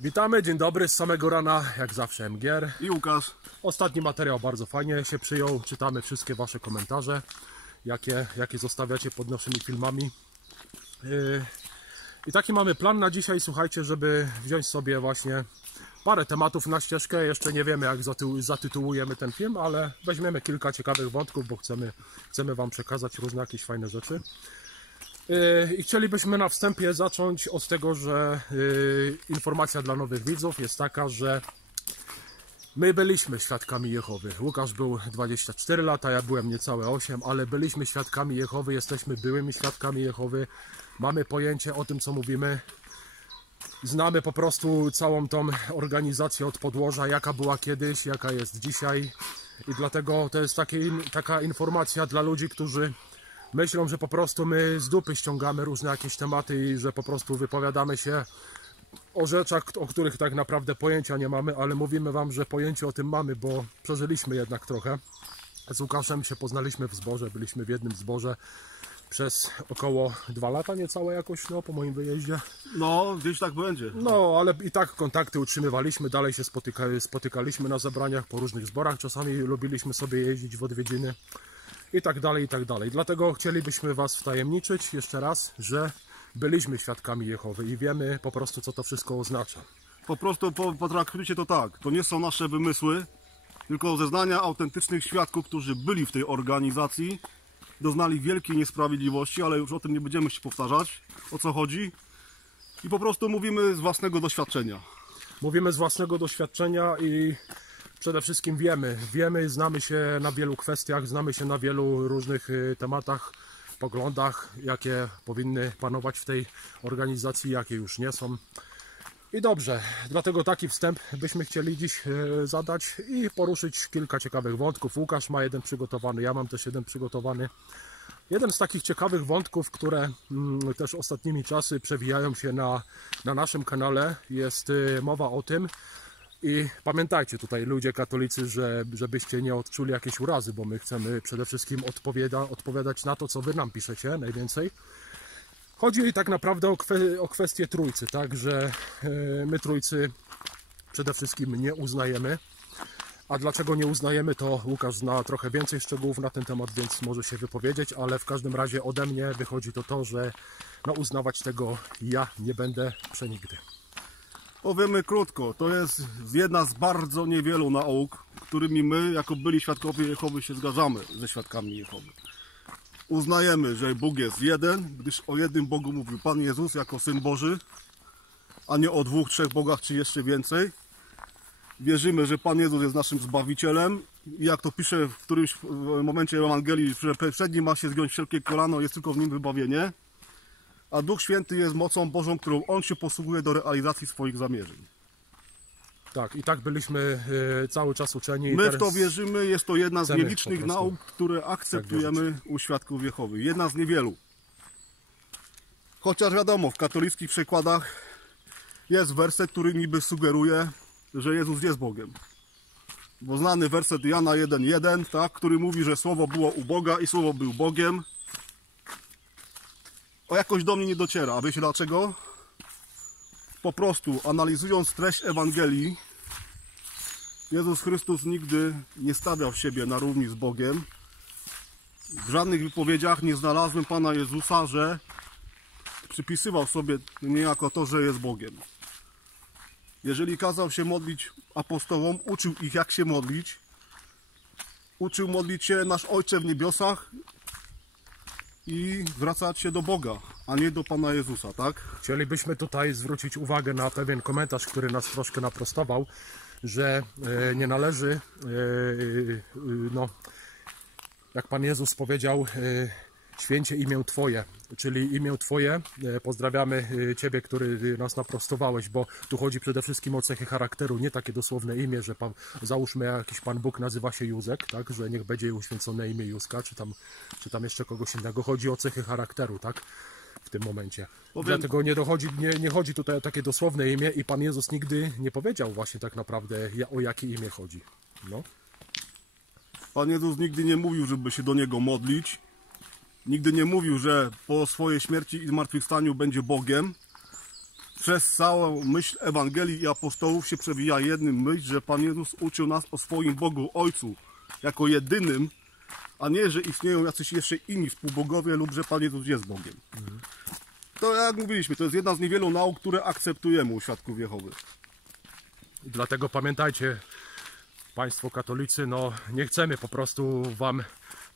Witamy, dzień dobry, z samego rana, jak zawsze MGR. I Łukasz. Ostatni materiał bardzo fajnie się przyjął, czytamy wszystkie Wasze komentarze, jakie, jakie zostawiacie pod naszymi filmami. Yy, I taki mamy plan na dzisiaj, słuchajcie, żeby wziąć sobie właśnie parę tematów na ścieżkę. Jeszcze nie wiemy, jak zaty- zatytułujemy ten film, ale weźmiemy kilka ciekawych wątków, bo chcemy, chcemy Wam przekazać różne jakieś fajne rzeczy. Yy, I chcielibyśmy na wstępie zacząć od tego, że yy, informacja dla nowych widzów jest taka, że my byliśmy świadkami Jehowy. Łukasz był 24 lata, ja byłem niecałe 8, ale byliśmy świadkami Jehowy, jesteśmy byłymi świadkami Jehowy. Mamy pojęcie o tym, co mówimy. Znamy po prostu całą tą organizację od podłoża, jaka była kiedyś, jaka jest dzisiaj. I dlatego to jest taka informacja dla ludzi, którzy myślą, że po prostu my z dupy ściągamy różne jakieś tematy i że po prostu wypowiadamy się o rzeczach, o których tak naprawdę pojęcia nie mamy, ale mówimy Wam, że pojęcie o tym mamy, bo przeżyliśmy jednak trochę. Z Łukaszem się poznaliśmy w zborze, byliśmy w jednym zborze przez około dwa lata niecałe jakoś, no po moim wyjeździe. No, gdzieś tak będzie. No, ale i tak kontakty utrzymywaliśmy, dalej się spotyka, spotykaliśmy na zebraniach po różnych zborach, czasami lubiliśmy sobie jeździć w odwiedziny i tak dalej, i tak dalej. Dlatego chcielibyśmy Was wtajemniczyć jeszcze raz, że byliśmy świadkami Jehowy i wiemy po prostu, co to wszystko oznacza. Po prostu po- potraktujcie to tak. To nie są nasze wymysły, tylko zeznania autentycznych świadków, którzy byli w tej organizacji, doznali wielkiej niesprawiedliwości, ale już o tym nie będziemy się powtarzać, o co chodzi. I po prostu mówimy z własnego doświadczenia. Mówimy z własnego doświadczenia i przede wszystkim wiemy, wiemy, znamy się na wielu kwestiach, znamy się na wielu różnych y, tematach, poglądach, jakie powinny panować w tej organizacji, jakie już nie są. I dobrze, dlatego taki wstęp byśmy chcieli dziś y, zadać i poruszyć kilka ciekawych wątków. Łukasz ma jeden przygotowany, ja mam też jeden przygotowany. Jeden z takich ciekawych wątków, które mm, też ostatnimi czasy przewijają się na, na naszym kanale, jest y, mowa o tym, i pamiętajcie tutaj ludzie katolicy, że, żebyście nie odczuli jakiejś urazy, bo my chcemy przede wszystkim odpowiada, odpowiadać na to, co wy nam piszecie najwięcej. Chodzi tak naprawdę o, kwe, o kwestię trójcy, tak, że e, my trójcy przede wszystkim nie uznajemy. A dlaczego nie uznajemy, to Łukasz zna trochę więcej szczegółów na ten temat, więc może się wypowiedzieć, ale w każdym razie ode mnie wychodzi to to, że no, uznawać tego ja nie będę przenigdy. Powiemy krótko, to jest jedna z bardzo niewielu nauk, którymi my, jako byli świadkowie Jehowy, się zgadzamy ze świadkami Jehowy. Uznajemy, że Bóg jest jeden, gdyż o jednym Bogu mówił Pan Jezus jako Syn Boży, a nie o dwóch, trzech Bogach czy jeszcze więcej. Wierzymy, że Pan Jezus jest naszym Zbawicielem jak to pisze w którymś momencie Ewangelii, że przed Nim ma się zgiąć wszelkie kolano, jest tylko w Nim wybawienie. A Duch Święty jest mocą Bożą, którą On się posługuje do realizacji swoich zamierzeń. Tak, i tak byliśmy e, cały czas uczeni. My w to wierzymy, jest to jedna z nielicznych nauk, które akceptujemy u świadków Jehowy. Jedna z niewielu. Chociaż wiadomo, w katolickich przekładach jest werset, który niby sugeruje, że Jezus jest Bogiem. Bo znany werset Jana 1.1, tak, który mówi, że Słowo było u Boga i Słowo był Bogiem. O jakoś do mnie nie dociera. A wiecie dlaczego? Po prostu analizując treść Ewangelii, Jezus Chrystus nigdy nie stawiał siebie na równi z Bogiem. W żadnych wypowiedziach nie znalazłem Pana Jezusa, że przypisywał sobie niejako to, że jest Bogiem. Jeżeli kazał się modlić apostołom, uczył ich jak się modlić. Uczył modlić się nasz Ojcze w niebiosach i zwracać się do Boga, a nie do Pana Jezusa, tak? Chcielibyśmy tutaj zwrócić uwagę na pewien komentarz, który nas troszkę naprostował, że e, nie należy, e, e, no, jak Pan Jezus powiedział, święcie imię Twoje, czyli imię Twoje. E, Pozdrawiamy e, Ciebie, który nas naprostowałeś, bo tu chodzi przede wszystkim o cechy charakteru, nie takie dosłowne imię, że pan, załóżmy jakiś Pan Bóg nazywa się Józek, tak, że niech będzie uświęcone imię Józka, czy tam, czy tam jeszcze kogoś innego. Chodzi o cechy charakteru, tak, w tym momencie. Powiem- Dlatego nie, dochodzi, nie, nie chodzi tutaj o takie dosłowne imię i Pan Jezus nigdy nie powiedział właśnie tak naprawdę o jakie imię chodzi. No. Pan Jezus nigdy nie mówił, żeby się do Niego modlić. Nigdy nie mówił, że po swojej śmierci i zmartwychwstaniu będzie Bogiem. przez całą myśl Ewangelii i apostołów się przewija jednym myśl, że Pan Jezus uczył nas o swoim Bogu Ojcu jako jedynym, a nie, że istnieją jacyś jeszcze inni współbogowie lub że Pan Jezus jest Bogiem. To jak mówiliśmy, to jest jedna z niewielu nauk, które akceptujemy u świadków Jehowy. Dlatego pamiętajcie, Państwo katolicy, no nie chcemy po prostu Wam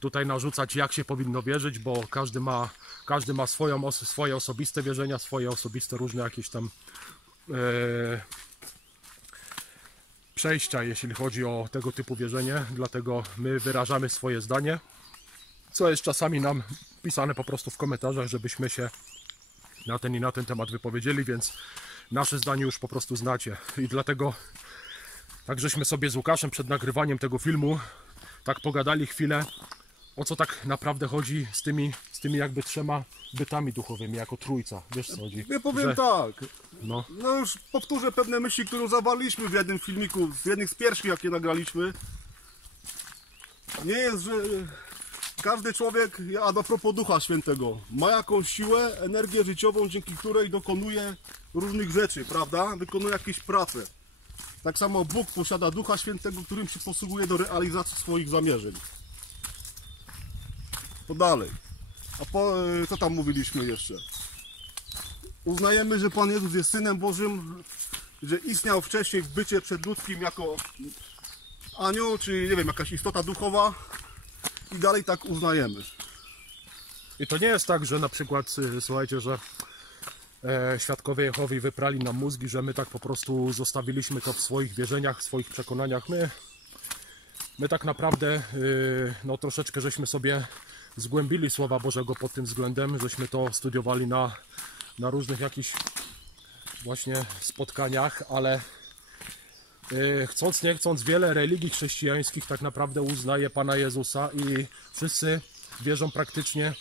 tutaj narzucać, jak się powinno wierzyć, bo każdy ma, każdy ma swoją, os- swoje osobiste wierzenia, swoje osobiste różne jakieś tam e, przejścia, jeśli chodzi o tego typu wierzenie. Dlatego my wyrażamy swoje zdanie, co jest czasami nam pisane po prostu w komentarzach, żebyśmy się na ten i na ten temat wypowiedzieli, więc nasze zdanie już po prostu znacie. I dlatego tak żeśmy sobie z Łukaszem przed nagrywaniem tego filmu tak pogadali chwilę, o co tak naprawdę chodzi z tymi, z tymi jakby trzema bytami duchowymi, jako trójca. Wiesz co chodzi? Ja powiem Że- tak, No, no już powtórzę pewne myśli, które zawarliśmy w jednym filmiku, w jednych z pierwszych, jakie nagraliśmy. Nie jest, że każdy człowiek, a do propos Ducha Świętego, ma jakąś siłę, energię życiową, dzięki której dokonuje różnych rzeczy, prawda? Wykonuje jakieś prace. Tak samo Bóg posiada Ducha Świętego, którym się posługuje do realizacji swoich zamierzeń. To dalej. A po, co tam mówiliśmy jeszcze? Uznajemy, że Pan Jezus jest Synem Bożym, że istniał wcześniej w bycie przedludzkim jako anioł, czy nie wiem, jakaś istota duchowa i dalej tak uznajemy. i to nie jest tak, że na przykład, y, słuchajcie, że e, świadkowie Jehowi wyprali nam mózgi, że my tak po prostu zostawiliśmy to w swoich wierzeniach, w swoich przekonaniach. My, my tak naprawdę, y, no troszeczkę żeśmy sobie zgłębili Słowa Bożego pod tym względem, żeśmy to studiowali na, na różnych jakichś właśnie spotkaniach, ale y, chcąc nie chcąc wiele religii chrześcijańskich tak naprawdę uznaje Pana Jezusa i wszyscy wierzą praktycznie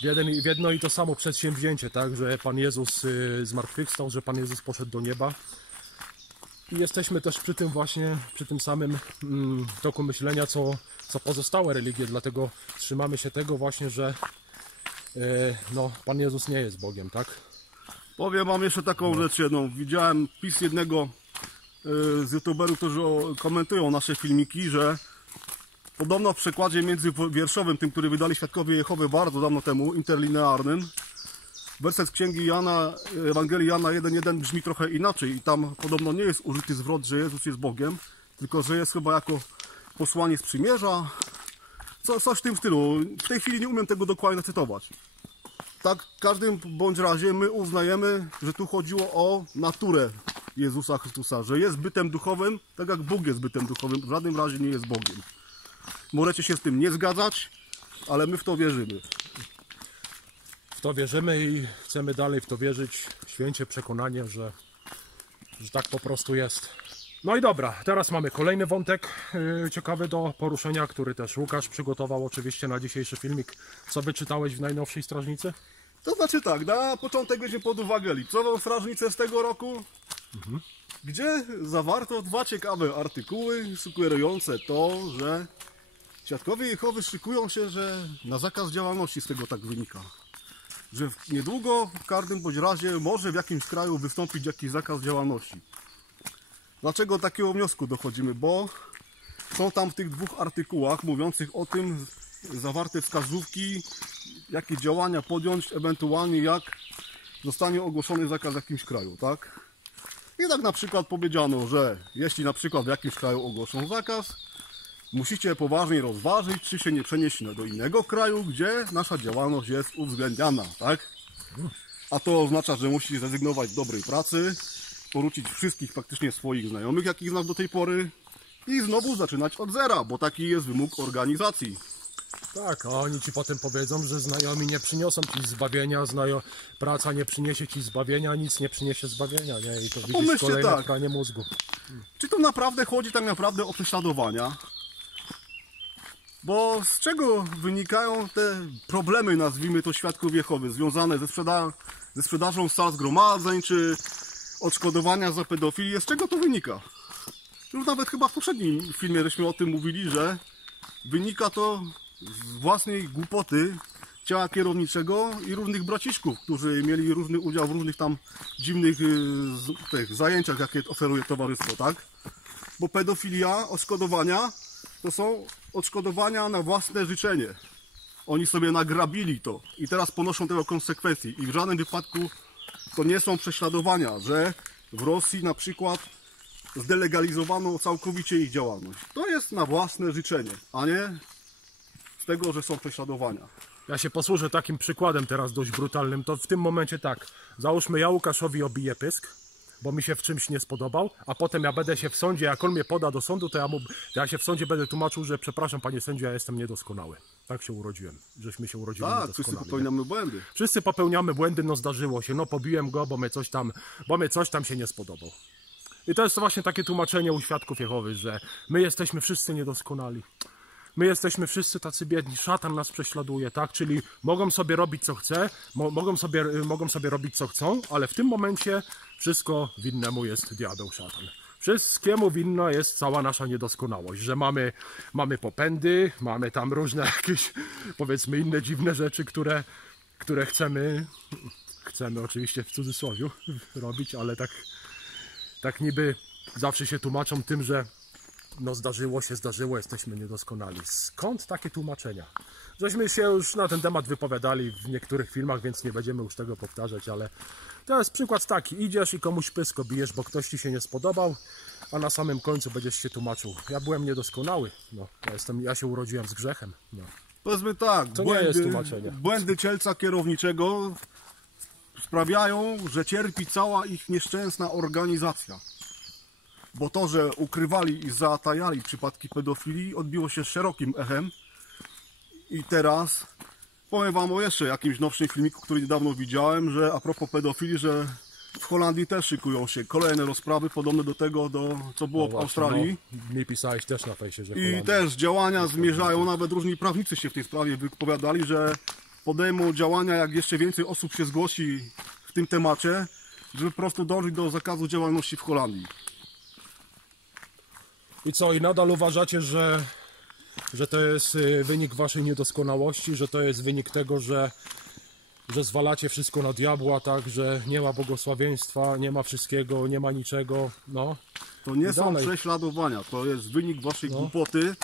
w, jeden, w jedno i to samo przedsięwzięcie, tak, że Pan Jezus y, zmartwychwstał, że Pan Jezus poszedł do nieba. I jesteśmy też przy tym właśnie, przy tym samym mm, toku myślenia, co, co pozostałe religie, dlatego trzymamy się tego właśnie, że y, no, Pan Jezus nie jest Bogiem, tak? Powiem Wam jeszcze taką rzecz jedną. Widziałem pis jednego y, z youtuberów, którzy komentują nasze filmiki, że podobno w przekładzie międzywierszowym, tym, który wydali Świadkowie Jehowy bardzo dawno temu, interlinearnym, werset z Księgi Jana, Ewangelii Jana 1.1 brzmi trochę inaczej i tam podobno nie jest użyty zwrot, że Jezus jest Bogiem, tylko że jest chyba jako posłanie z przymierza, co, coś w tym stylu. W tej chwili nie umiem tego dokładnie zacytować. Tak, w każdym bądź razie my uznajemy, że tu chodziło o naturę Jezusa Chrystusa, że jest bytem duchowym, tak jak Bóg jest bytem duchowym, w żadnym razie nie jest Bogiem. Możecie się z tym nie zgadzać, ale my w to wierzymy. To wierzymy i chcemy dalej w to wierzyć. Święcie przekonanie, że, że tak po prostu jest. No i dobra, teraz mamy kolejny wątek yy, ciekawy do poruszenia, który też Łukasz przygotował oczywiście na dzisiejszy filmik. Co wyczytałeś w najnowszej strażnicy? To znaczy tak, na początek weźmy pod uwagę lipcową strażnicę z tego roku, gdzie zawarto dwa ciekawe artykuły sugerujące to, że świadkowie Jehowy szykują się, że na zakaz działalności z tego tak wynika. Że niedługo w każdym bądź razie może w jakimś kraju wystąpić jakiś zakaz działalności. Dlaczego do takiego wniosku dochodzimy? Bo są tam w tych dwóch artykułach mówiących o tym zawarte wskazówki, jakie działania podjąć, ewentualnie jak zostanie ogłoszony zakaz w jakimś kraju, tak? I tak na przykład powiedziano, że jeśli na przykład w jakimś kraju ogłoszą zakaz, musicie poważnie rozważyć, czy się nie przenieść na- do innego kraju, gdzie nasza działalność jest uwzględniana, tak? A to oznacza, że musisz zrezygnować z dobrej pracy, porzucić wszystkich praktycznie swoich znajomych, jakich znasz do tej pory i znowu zaczynać od zera, bo taki jest wymóg organizacji. Tak, a oni ci potem powiedzą, że znajomi nie przyniosą ci zbawienia, znajo... praca nie przyniesie ci zbawienia, nic nie przyniesie zbawienia, nie? I to widzisz pomyślcie kolejne tak. pranie mózgu. Czy to naprawdę chodzi tak naprawdę o prześladowania? Bo z czego wynikają te problemy, nazwijmy to świadków Jehowy, związane ze, sprzeda ze sprzedażą sal zgromadzeń, czy odszkodowania za pedofilię? Z czego to wynika? Już nawet chyba w poprzednim filmie żeśmy o tym mówili, że wynika to z własnej głupoty, ciała kierowniczego i różnych braciszków, którzy mieli różny udział w różnych tam dziwnych y, tych zajęciach, jakie oferuje towarzystwo, tak? Bo pedofilia, odszkodowania to są odszkodowania na własne życzenie. Oni sobie nagrabili to i teraz ponoszą tego konsekwencje i w żadnym wypadku to nie są prześladowania, że w Rosji na przykład zdelegalizowano całkowicie ich działalność. To jest na własne życzenie, a nie z tego, że są prześladowania. Ja się posłużę takim przykładem teraz dość brutalnym. To w tym momencie tak. Załóżmy, ja Łukaszowi obiję pysk, bo mi się w czymś nie spodobał, a potem ja będę się w sądzie, jak on mnie poda do sądu, to ja, mu, ja się w sądzie będę tłumaczył, że przepraszam panie sędzio, ja jestem niedoskonały. Tak się urodziłem, żeśmy się urodzili Tak, wszyscy popełniamy błędy. Wszyscy popełniamy błędy, no zdarzyło się, no pobiłem go, bo mnie coś tam, bo mnie coś tam się nie spodobał. I to jest właśnie takie tłumaczenie u świadków Jehowy, że my jesteśmy wszyscy niedoskonali. My jesteśmy wszyscy tacy biedni, szatan nas prześladuje, tak? Czyli mogą sobie robić co chce, mo mogą, sobie, y, mogą sobie robić co chcą, ale w tym momencie wszystko winnemu jest diabeł szatan. Wszystkiemu winna jest cała nasza niedoskonałość, że mamy, mamy popędy, mamy tam różne jakieś, powiedzmy, inne dziwne rzeczy, które, które chcemy, chcemy oczywiście w cudzysłowie robić, ale tak, tak niby zawsze się tłumaczą tym, że no zdarzyło się, zdarzyło, jesteśmy niedoskonali. Skąd takie tłumaczenia? Żeśmy się już na ten temat wypowiadali w niektórych filmach, więc nie będziemy już tego powtarzać, ale to jest przykład taki. Idziesz i komuś pysko bijesz, bo ktoś ci się nie spodobał, a na samym końcu będziesz się tłumaczył. Ja byłem niedoskonały, no, ja, jestem, ja się urodziłem z grzechem. No. Powiedzmy tak, To nie jest tłumaczenie. błędy cielca kierowniczego sprawiają, że cierpi cała ich nieszczęsna organizacja. Bo to, że ukrywali i zatajali przypadki pedofilii, odbiło się szerokim echem. I teraz powiem Wam o jeszcze jakimś nowszym filmiku, który niedawno widziałem, że a propos pedofilii, że w Holandii też szykują się kolejne rozprawy podobne do tego, do, co było No w właśnie, Australii. No, mi pisałeś też na fejsie, że I Holandia- też działania zmierzają, nawet różni prawnicy się w tej sprawie wypowiadali, że podejmą działania, jak jeszcze więcej osób się zgłosi w tym temacie, żeby po prostu dążyć do zakazu działalności w Holandii. I co, i nadal uważacie, że, że to jest y, wynik waszej niedoskonałości, że to jest wynik tego, że, że zwalacie wszystko na diabła, tak, że nie ma błogosławieństwa, nie ma wszystkiego, nie ma niczego, no. To nie I są dalej. prześladowania, to jest wynik waszej No. głupoty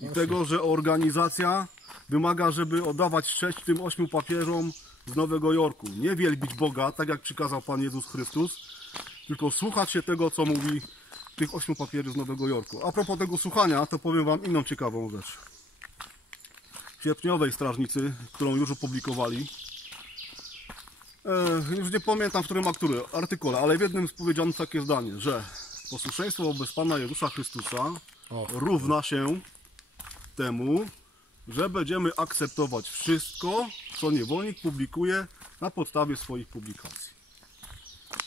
i tego, że organizacja wymaga, żeby oddawać cześć tym ośmiu papieżom z Nowego Jorku. Nie wielbić Boga, tak jak przykazał Pan Jezus Chrystus, tylko słuchać się tego, co mówi tych ośmiu papieży z Nowego Jorku. A propos tego słuchania, to powiem Wam inną ciekawą rzecz. W sierpniowej strażnicy, którą już opublikowali, e, już nie pamiętam w którym aktury, artykule, ale w jednym powiedziano takie zdanie, że posłuszeństwo wobec Pana Jezusa Chrystusa O. równa się temu, że będziemy akceptować wszystko, co niewolnik publikuje na podstawie swoich publikacji.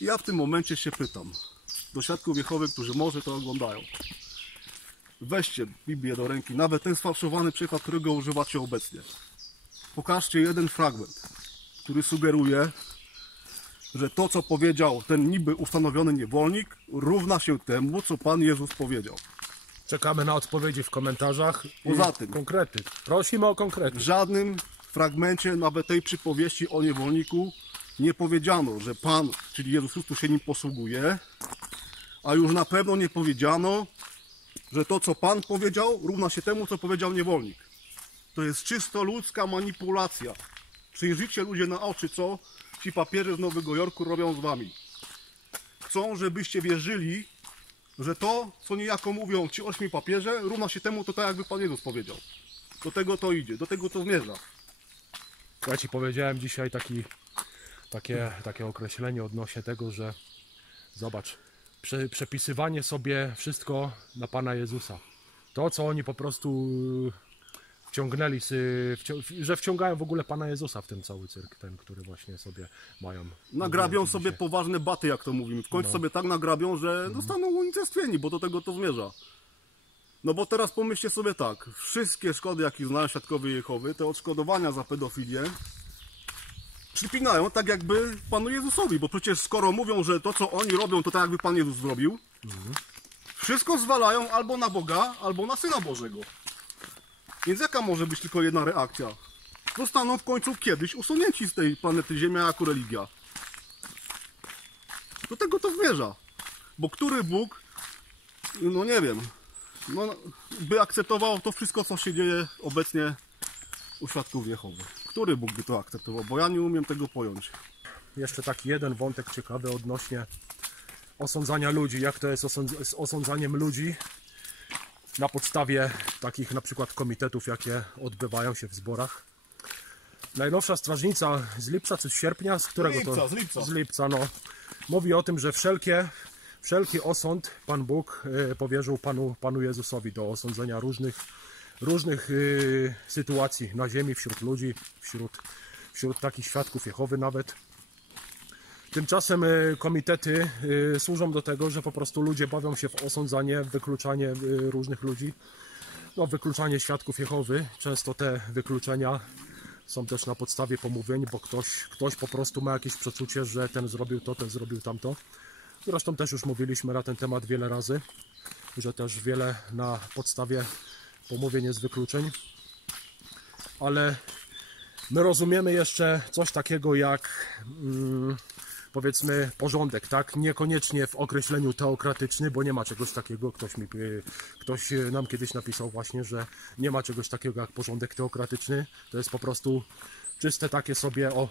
Ja w tym momencie się pytam do świadków Jehowy, którzy może to oglądają. Weźcie Biblię do ręki, nawet ten sfałszowany przykład, którego używacie obecnie. Pokażcie jeden fragment, który sugeruje, że to, co powiedział ten niby ustanowiony niewolnik, równa się temu, co Pan Jezus powiedział. Czekamy na odpowiedzi w komentarzach. Poza tym. Konkrety. Prosimy o konkrety. W żadnym fragmencie, nawet tej przypowieści o niewolniku, nie powiedziano, że Pan, czyli Jezus Chrystus się nim posługuje, a już na pewno nie powiedziano, że to, co Pan powiedział, równa się temu, co powiedział niewolnik. To jest czysto ludzka manipulacja. Przyjrzyjcie ludzie na oczy, co ci papieże z Nowego Jorku robią z wami. Chcą, żebyście wierzyli, że to, co niejako mówią ci ośmiu papieże, równa się temu, to tak jakby Pan Jezus powiedział. Do tego to idzie, do tego to zmierza. Ja ci powiedziałem dzisiaj taki, takie, takie określenie odnośnie tego, że zobacz, prze, przepisywanie sobie wszystko na Pana Jezusa. To, co oni po prostu wciągnęli, że wciągają w ogóle Pana Jezusa w ten cały cyrk, ten, który właśnie sobie mają. Nagrabią sobie poważne baty, jak to mówimy. W końcu sobie tak nagrabią, że zostaną unicestwieni, bo do tego to zmierza. No bo teraz pomyślcie sobie tak, wszystkie szkody, jakie znają świadkowie Jehowy, te odszkodowania za pedofilię, przypinają tak jakby Panu Jezusowi, bo przecież skoro mówią, że to co oni robią, to tak jakby Pan Jezus zrobił, wszystko zwalają albo na Boga, albo na Syna Bożego. Więc jaka może być tylko jedna reakcja? zostaną w końcu kiedyś usunięci z tej planety Ziemia jako religia. Do tego to zmierza. Bo który Bóg, no nie wiem, no, by akceptował to wszystko, co się dzieje obecnie u świadków Jehowy? Który Bóg by to akceptował? Bo ja nie umiem tego pojąć. Jeszcze taki jeden wątek ciekawy odnośnie osądzania ludzi. Jak to jest osądz- z osądzaniem ludzi na podstawie takich na przykład komitetów, jakie odbywają się w zborach. Najnowsza strażnica z lipca czy z sierpnia, z którego lipca, to? z lipca. Z lipca, no. Mówi o tym, że wszelkie, wszelki osąd Pan Bóg e, powierzył Panu, Panu Jezusowi do osądzenia różnych, różnych e, sytuacji na ziemi, wśród ludzi, wśród, wśród takich świadków Jehowy nawet. Tymczasem e, komitety e, służą do tego, że po prostu ludzie bawią się w osądzanie, w wykluczanie e, różnych ludzi. No, wykluczanie świadków Jehowy. Często te wykluczenia są też na podstawie pomówień, bo ktoś, ktoś po prostu ma jakieś przeczucie, że ten zrobił to, ten zrobił tamto. Zresztą też już mówiliśmy na ten temat wiele razy, że też wiele na podstawie pomówień jest wykluczeń. Ale my rozumiemy jeszcze coś takiego jak mm, powiedzmy porządek, tak? Niekoniecznie w określeniu teokratyczny, bo nie ma czegoś takiego. Ktoś mi y, ktoś y, nam kiedyś napisał właśnie, że nie ma czegoś takiego jak porządek teokratyczny. To jest po prostu czyste takie sobie o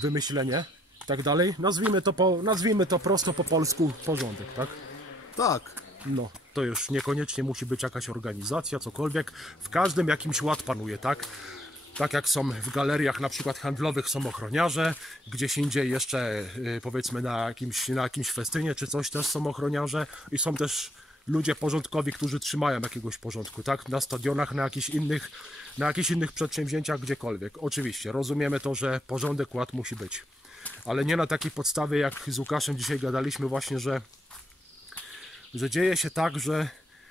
wymyślenie i tak dalej. Nazwijmy to, po, nazwijmy to prosto po polsku porządek, tak? Tak, No, to już niekoniecznie musi być jakaś organizacja, cokolwiek. W każdym jakimś ład panuje, tak? Tak jak są w galeriach na przykład handlowych są ochroniarze, gdzieś indziej jeszcze y, powiedzmy na jakimś, na jakimś festynie czy coś też są ochroniarze i są też ludzie porządkowi, którzy trzymają jakiegoś porządku, tak? Na stadionach, na jakichś innych, na jakichś innych przedsięwzięciach, gdziekolwiek. Oczywiście, rozumiemy to, że porządek, ład musi być. Ale nie na takiej podstawie, jak z Łukaszem dzisiaj gadaliśmy właśnie, że że dzieje się tak, że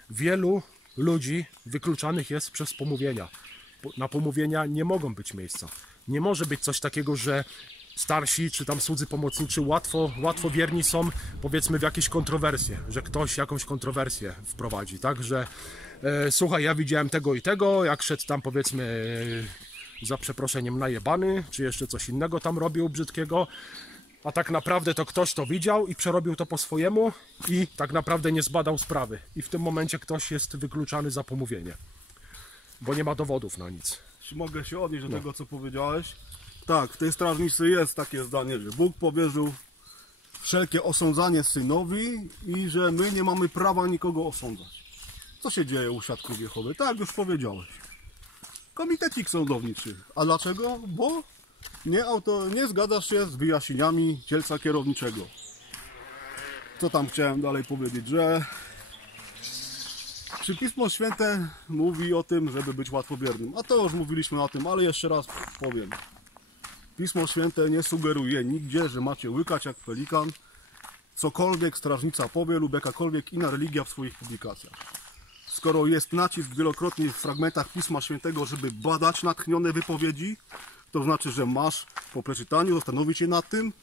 wielu ludzi wykluczanych jest przez pomówienia. Po- Na pomówienia nie mogą być miejsca. Nie może być coś takiego, że starsi czy tam słudzy pomocniczy łatwo, łatwo wierni są powiedzmy w jakieś kontrowersje, że ktoś jakąś kontrowersję wprowadzi, tak, że e, słuchaj, ja widziałem tego i tego, jak szedł tam powiedzmy e, za przeproszeniem najebany, czy jeszcze coś innego tam robił brzydkiego, a tak naprawdę to ktoś to widział i przerobił to po swojemu i tak naprawdę nie zbadał sprawy. I w tym momencie ktoś jest wykluczany za pomówienie, bo nie ma dowodów na nic. Czy mogę się odnieść do tego, co powiedziałeś? Tak, w tej strażnicy jest takie zdanie, że Bóg powierzył wszelkie osądzanie synowi i że my nie mamy prawa nikogo osądzać. Co się dzieje u świadków Jehowy? Tak, już powiedziałeś. Komitecik sądowniczy. A dlaczego? Bo nie, auto, nie zgadzasz się z wyjaśnieniami dzielca kierowniczego. Co tam chciałem dalej powiedzieć, że czy Pismo Święte mówi o tym, żeby być łatwowiernym? A to już mówiliśmy o tym, ale jeszcze raz powiem. Pismo Święte nie sugeruje nigdzie, że macie łykać jak pelikan, cokolwiek strażnica powie lub jakakolwiek inna religia w swoich publikacjach. Skoro jest nacisk wielokrotnie w fragmentach Pisma Świętego, żeby badać natchnione wypowiedzi, to znaczy, że masz po przeczytaniu zastanowić się nad tym,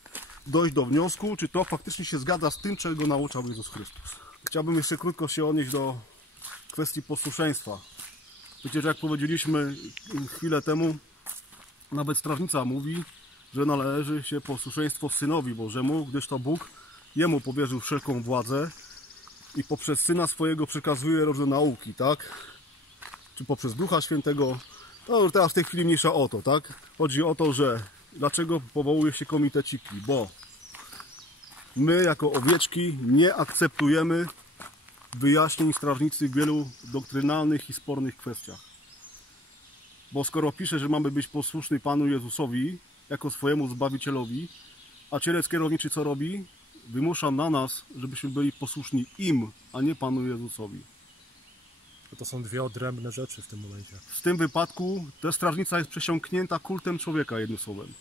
dojść do wniosku, czy to faktycznie się zgadza z tym, czego nauczał Jezus Chrystus. Chciałbym jeszcze krótko się odnieść do kwestii posłuszeństwa. Przecież jak powiedzieliśmy chwilę temu, nawet strażnica mówi, że należy się posłuszeństwo Synowi Bożemu, gdyż to Bóg Jemu powierzył wszelką władzę i poprzez Syna swojego przekazuje różne nauki, tak? Czy poprzez Ducha Świętego. To już teraz w tej chwili mniejsza o to, tak? Chodzi o to, że dlaczego powołuje się komiteciki? Bo my jako owieczki nie akceptujemy wyjaśnień strażnicy w wielu doktrynalnych i spornych kwestiach. Bo skoro pisze, że mamy być posłuszni Panu Jezusowi jako swojemu Zbawicielowi, a cielec kierowniczy co robi? Wymusza na nas, żebyśmy byli posłuszni im, a nie Panu Jezusowi. To są dwie odrębne rzeczy w tym momencie. W tym wypadku ta strażnica jest przesiąknięta kultem człowieka, jednym słowem.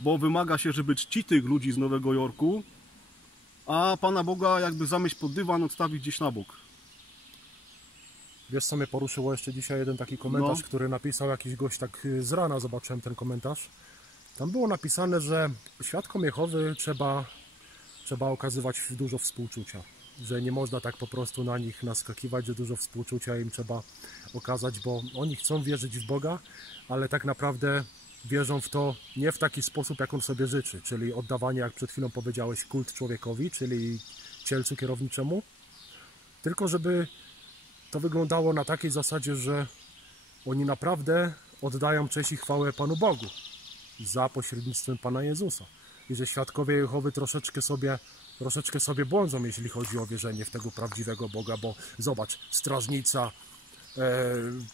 Bo wymaga się, żeby czci tych ludzi z Nowego Jorku, a Pana Boga jakby zamieść pod dywan, odstawić gdzieś na bok. Wiesz co mnie poruszyło jeszcze dzisiaj jeden taki komentarz, No. który napisał jakiś gość tak z rana, zobaczyłem ten komentarz. Tam było napisane, że świadkom Jehowy trzeba, trzeba okazywać dużo współczucia. Że nie można tak po prostu na nich naskakiwać, że dużo współczucia im trzeba okazać, bo oni chcą wierzyć w Boga, ale tak naprawdę wierzą w to nie w taki sposób, jak on sobie życzy, czyli oddawanie, jak przed chwilą powiedziałeś, kult człowiekowi, czyli cielcu kierowniczemu, tylko żeby to wyglądało na takiej zasadzie, że oni naprawdę oddają cześć i chwałę Panu Bogu za pośrednictwem Pana Jezusa. I że świadkowie Jehowy troszeczkę sobie, troszeczkę sobie błądzą, jeśli chodzi o wierzenie w tego prawdziwego Boga, bo zobacz, strażnica, e,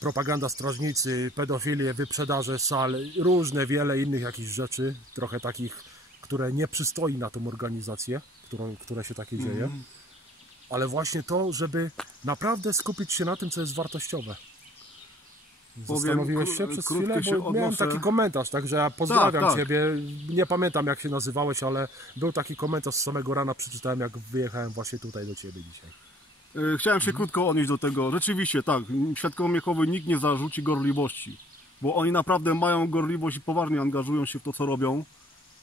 propaganda strażnicy, pedofilie, wyprzedaże sal, różne, wiele innych jakichś rzeczy, trochę takich, które nie przystoi na tą organizację, którą, które się takie dzieje. Ale właśnie to, żeby naprawdę skupić się na tym, co jest wartościowe. Zastanowiłeś się przez chwilę, bo miałem odnoszę. taki komentarz, także ja pozdrawiam Tak, tak. Ciebie. Nie pamiętam jak się nazywałeś, ale był taki komentarz z samego rana, przeczytałem jak wyjechałem właśnie tutaj do Ciebie dzisiaj. E, Chciałem się krótko odnieść do tego. Rzeczywiście, tak, świadkom Jehowy nikt nie zarzuci gorliwości, bo oni naprawdę mają gorliwość i poważnie angażują się w to, co robią.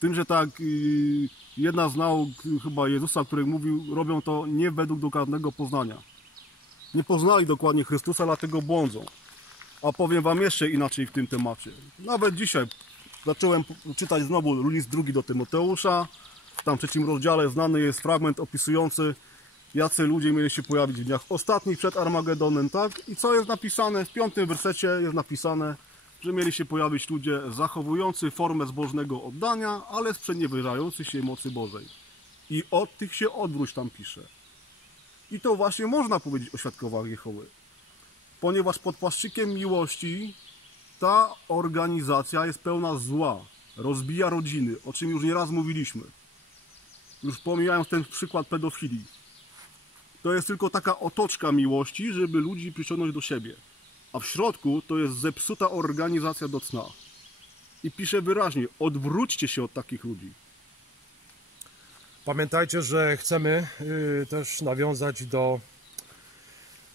Tym, że tak, y, jedna z nauk y, chyba Jezusa, który mówił, robią to nie według dokładnego poznania. Nie poznali dokładnie Chrystusa, dlatego błądzą. A powiem Wam jeszcze inaczej w tym temacie. Nawet dzisiaj zacząłem czytać znowu list drugi do Tymoteusza. Tam w trzecim rozdziale znany jest fragment opisujący jacy ludzie mieli się pojawić w dniach ostatnich przed Armagedonem, tak? I co jest napisane? W piątym wersecie jest napisane, że mieli się pojawić ludzie zachowujący formę zbożnego oddania, ale sprzeniewierzający się mocy Bożej. I od tych się odwróć tam pisze. I to właśnie można powiedzieć o świadkowach Jehowy. Ponieważ pod płaszczykiem miłości ta organizacja jest pełna zła, rozbija rodziny, o czym już nieraz mówiliśmy. Już pomijając ten przykład pedofilii to jest tylko taka otoczka miłości, żeby ludzi przyciągnąć do siebie. A w środku to jest zepsuta organizacja do cna. I pisze wyraźnie, odwróćcie się od takich ludzi. Pamiętajcie, że chcemy y, też nawiązać do,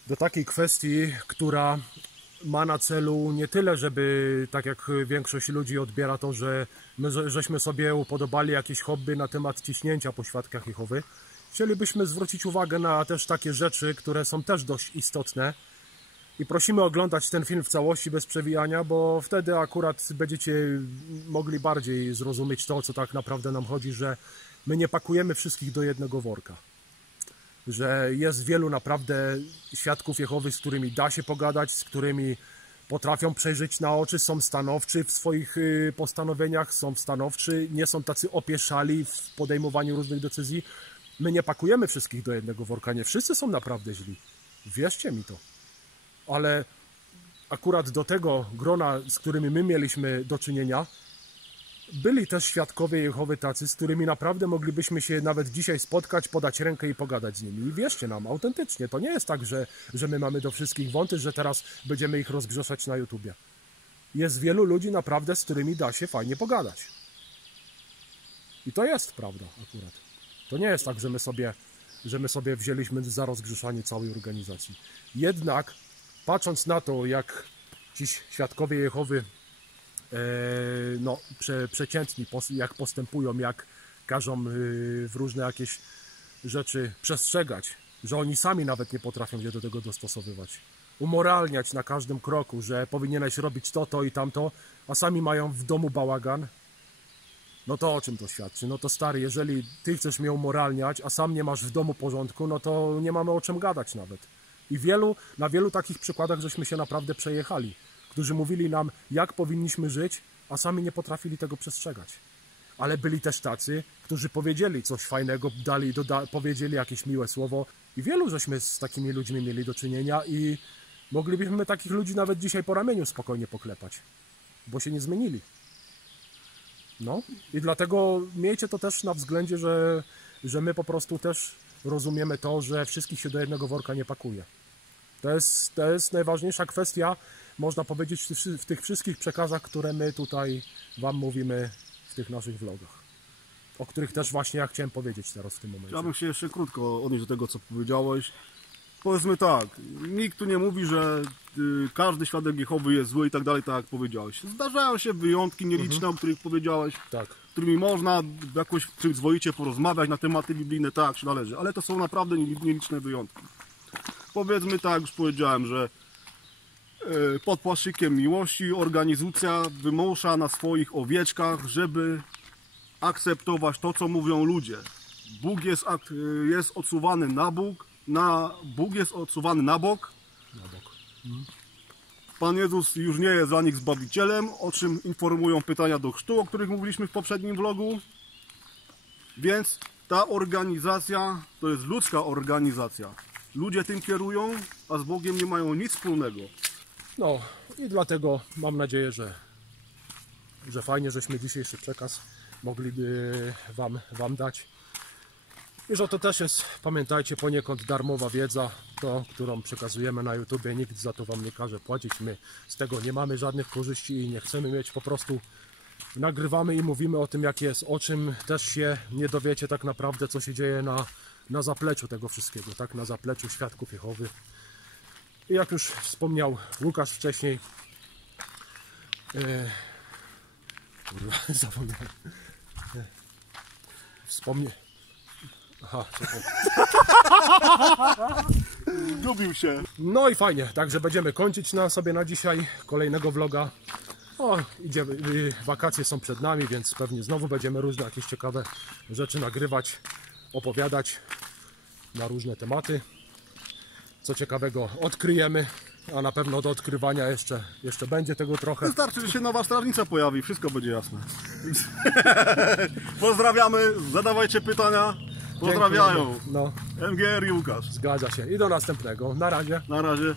do takiej kwestii, która ma na celu nie tyle, żeby tak jak większość ludzi odbiera to, że my że- żeśmy sobie upodobali jakieś hobby na temat ciśnięcia po świadkach Jehowy. Chcielibyśmy zwrócić uwagę na też takie rzeczy, które są też dość istotne. I prosimy oglądać ten film w całości bez przewijania, bo wtedy akurat będziecie mogli bardziej zrozumieć to, co tak naprawdę nam chodzi, że my nie pakujemy wszystkich do jednego worka. Że jest wielu naprawdę świadków Jehowy, z którymi da się pogadać, z którymi potrafią przejrzeć na oczy, są stanowczy w swoich y, postanowieniach, są stanowczy, nie są tacy opieszali w podejmowaniu różnych decyzji. My nie pakujemy wszystkich do jednego worka, nie wszyscy są naprawdę źli. Wierzcie mi to ale akurat do tego grona, z którymi my mieliśmy do czynienia, byli też świadkowie Jehowy tacy, z którymi naprawdę moglibyśmy się nawet dzisiaj spotkać, podać rękę i pogadać z nimi. I wierzcie nam, autentycznie, to nie jest tak, że, że my mamy do wszystkich wąty, że teraz będziemy ich rozgrzeszać na YouTubie. Jest wielu ludzi naprawdę, z którymi da się fajnie pogadać. I to jest prawda akurat. To nie jest tak, że my sobie, że my sobie wzięliśmy za rozgrzeszanie całej organizacji. Jednak patrząc na to, jak dziś świadkowie Jehowy no, prze, przeciętni, jak postępują, jak każą y, w różne jakieś rzeczy przestrzegać, że oni sami nawet nie potrafią się do tego dostosowywać. Umoralniać na każdym kroku, że powinieneś robić to, to i tamto, a sami mają w domu bałagan. No to o czym to świadczy? No to stary, jeżeli ty chcesz mnie umoralniać, a sam nie masz w domu porządku, no to nie mamy o czym gadać nawet. I wielu, na wielu takich przykładach żeśmy się naprawdę przejechali, którzy mówili nam, jak powinniśmy żyć, a sami nie potrafili tego przestrzegać. Ale byli też tacy, którzy powiedzieli coś fajnego, dali, doda, powiedzieli jakieś miłe słowo. I wielu żeśmy z takimi ludźmi mieli do czynienia i moglibyśmy takich ludzi nawet dzisiaj po ramieniu spokojnie poklepać, bo się nie zmienili. No i dlatego miejcie to też na względzie, że, że my po prostu też rozumiemy to, że wszystkich się do jednego worka nie pakuje. To jest, to jest najważniejsza kwestia, można powiedzieć, w tych- wszystkich przekazach, które my tutaj Wam mówimy w tych naszych vlogach. O których też właśnie ja chciałem powiedzieć teraz w tym momencie. Chciałbym się jeszcze krótko odnieść do tego, co powiedziałeś. Powiedzmy tak, nikt tu nie mówi, że y, każdy świadek Jehowy jest zły i tak dalej, tak jak powiedziałeś. Zdarzają się wyjątki nieliczne, o których powiedziałeś, Tak. którymi można jakoś przyzwoicie porozmawiać na tematy biblijne, tak jak się należy, ale to są naprawdę nieliczne wyjątki. Powiedzmy tak, już powiedziałem, że pod płaszczykiem miłości organizacja wymusza na swoich owieczkach, żeby akceptować to, co mówią ludzie. Bóg jest, e, jest odsuwany na bok, na, Bóg jest odsuwany na bok. Na bok. Pan Jezus już nie jest dla nich zbawicielem, o czym informują pytania do chrztu, o których mówiliśmy w poprzednim vlogu. Więc ta organizacja to jest ludzka organizacja. Ludzie tym kierują, a z Bogiem nie mają nic wspólnego. No i dlatego mam nadzieję, że, że fajnie, żeśmy dzisiejszy przekaz mogli wam, wam dać. I że to też jest, pamiętajcie, poniekąd darmowa wiedza, to, którą przekazujemy na YouTubie. Nikt za to wam nie każe płacić. My z tego nie mamy żadnych korzyści i nie chcemy mieć. Po prostu nagrywamy i mówimy o tym, jak jest, o czym też się nie dowiecie tak naprawdę, co się dzieje na, na zapleczu tego wszystkiego, tak? Na zapleczu świadków Jehowy. I jak już wspomniał Łukasz wcześniej, e, kurwa, zapomniałem. E, Wspomnie. Aha, czekaj. Gubił się. No i fajnie, także będziemy kończyć na sobie na dzisiaj kolejnego vloga. O, idziemy, y, wakacje są przed nami, więc pewnie znowu będziemy różne jakieś ciekawe rzeczy nagrywać, opowiadać na różne tematy. Co ciekawego odkryjemy, a na pewno do odkrywania jeszcze, jeszcze będzie tego trochę. Wystarczy, że się nowa strażnica pojawi, wszystko będzie jasne. Pozdrawiamy, zadawajcie pytania. Pozdrawiają. No, MGR i Łukasz. zgadza się. I do następnego. Na razie. Na razie.